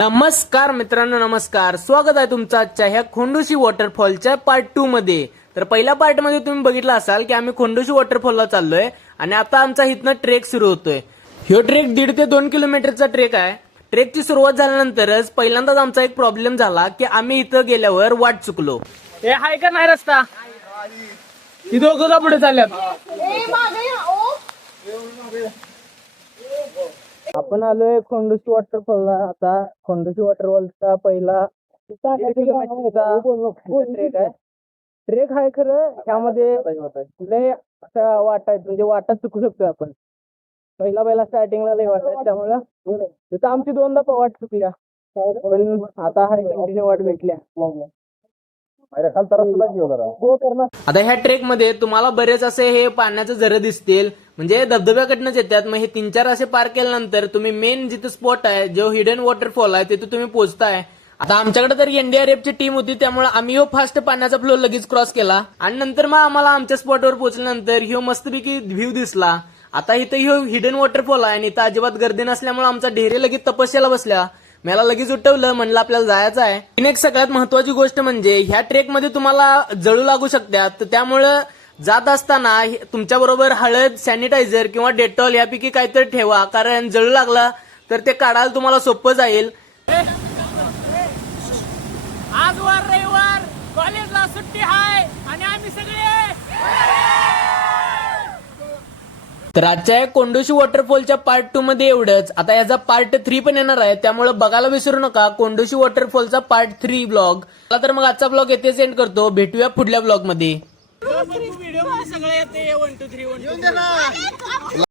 नमस्कार मित्रांनो, नमस्कार. स्वागत आहे तुमचं आजच्या ह्या खोंडोशी वॉटरफॉलच्या पार्ट 2 मध्ये. तर पहिल्या पार्ट मध्ये तुम्ही बघितलं असाल की आम्ही खोंडोशी वॉटरफॉलला चाललोय आणि आता आमचा इथनं ट्रेक सुरू होतोय. ह्यो ट्रेक 1.5 ते 2 किलोमीटरचा ट्रेक आहे. ट्रेकची सुरुवात झाल्यानंतरच पहिल्यांदाच आमचा एक प्रॉब्लेम झाला की आम्ही इथं गेल्यावर वाट चुकलो. हे हाय का नाही रस्ता? ही दोघं पुढे चालल्यात. आपण आलोय खोंडोशी वॉटरफॉलला. आता खोंडोशी वॉटरफॉलचा पहिला ट्रेक आहे. ट्रेक आहे खरं, त्यामध्ये लय अशा वाटा आहेत, म्हणजे वाटा चुकू शकतोय आपण. पहिला स्टार्टिंगला लय वाट आहेत, त्यामुळं तिथं आमची 2दा वाट चुकल्या, पण आता हाय कंटिन्यू वाट भेटल्या. आता ह्या ट्रेक मध्ये तुम्हाला बरेच असे हे पाण्याचे झरे दिसतील, म्हणजे धबधब्याकडनंच येतात. मग हे 3-4 असे पार केल्यानंतर तुम्ही मेन जिथे स्पॉट आहे, जो हिडन वॉटरफॉल आहे, तिथे तुम्ही पोहोचताय. आता आमच्याकडे तर एनडीआरएफची टीम होती, त्यामुळे आम्ही ह्यो फास्ट पाण्याचा फ्लो लगेच क्रॉस केला आणि नंतर मग आम्हाला आमच्या स्पॉटवर पोहोचल्यानंतर ह्यो मस्तपैकी व्ह्यू दिसला. आता इथं ह्यो हिडन वॉटरफॉल आहे आणि इथं अजिबात गर्दी नसल्यामुळे आमचा ढेरे लगेच तपस्याला बसल्या. मला लगेच उठवलं, म्हणलं आपल्याला जायचं आहे. एक सगळ्यात महत्वाची गोष्ट म्हणजे ह्या ट्रेक मध्ये तुम्हाला जळू लागू शकतात, तर त्यामुळं जात असताना तुमच्या बरोबर हळद, सॅनिटायझर किंवा डेटॉल यापैकी काहीतरी ठेवा, कारण जळू लागला तर ते काढायला तुम्हाला सोपं जाईल. आज वार रविवार, कॉलेजला सुट्टी आहे आणि आम्ही सगळे तर आजच्या कोंडोशी वॉटरफॉलच्या पार्ट 2 मध्ये एवढंच. आता याचा पार्ट 3 पण येणार आहे, त्यामुळे बघायला विसरू नका कोंडोशी वॉटरफॉलचा पार्ट 3 ब्लॉग. तर मग आजचा ब्लॉग येथे सेंड करतो. भेटूया पुढल्या ब्लॉग मध्ये. व्हिडिओ मध्ये सगळं येते 1 2 3 1 2